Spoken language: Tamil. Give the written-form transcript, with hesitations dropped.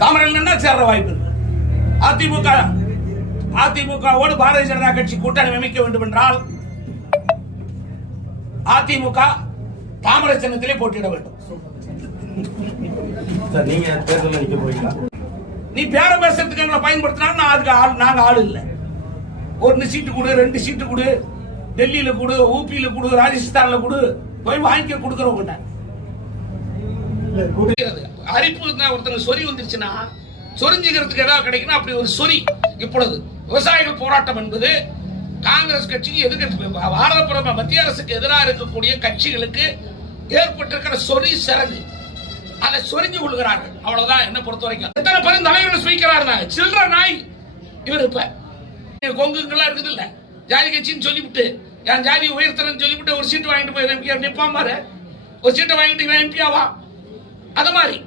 தாமரையில் சேர்ற வாய்ப்பு இருக்கு. அதிமுகவோடு பாரதிய ஜனதா கட்சி கூட்டணி அமைக்க வேண்டும் என்றால் அதிமுக தாமரை சின்னத்திலே போட்டியிட வேண்டும். நீங்க தேர்தல் நிக்க போறீங்களா? நீ பேரம் பேசுறதுக்கு எங்களை பயன்படுத்தினா அதுக்கு நாங்க ஆள் இல்லை. ஒரு சீட்டு கொடு, 2 சீட்டு கொடு, டெல்லியில கொடு, ஊபியில கொடு, ராஜஸ்தான்ல கொடு, போய் வாங்கி கொடுக்கறவங்க. அரிப்பு ஒருத்தர் சொறி வந்துருச்சுன்னா சொரிஞ்சுக்கிறதுக்கு ஏதாவது கிடைக்கணும். அப்படி ஒரு சொறி இப்பொழுது விவசாயிகள் போராட்டம் என்பது காங்கிரஸ் கட்சிக்கு எதிர்கட்சி பாரத பிரதமர் மத்திய அரசுக்கு எதிராக இருக்கக்கூடிய கட்சிகளுக்கு ஏற்பட்டிருக்கிற சொறி சரகு. அதை சொரிஞ்சு கொள்கிறார்கள். அவ்வளவுதான் என்ன பொறுத்த வரைக்கும். எத்தனை பேரும் தலைவர்கள் சுயிக்கிறார்கள். சில்லற நாய் இவர். இப்ப கொங்குங்கெல்லாம் இருக்குது இல்ல, ஜாதி கட்சின்னு சொல்லிவிட்டு என் ஜாதியை உயர்த்தணும்னு சொல்லிவிட்டு ஒரு சீட்டு வாங்கிட்டு போய் நிப்பான் பாரு. ஒரு சீட்டை வாங்கிட்டு எம்பியாவா? அது மாதிரி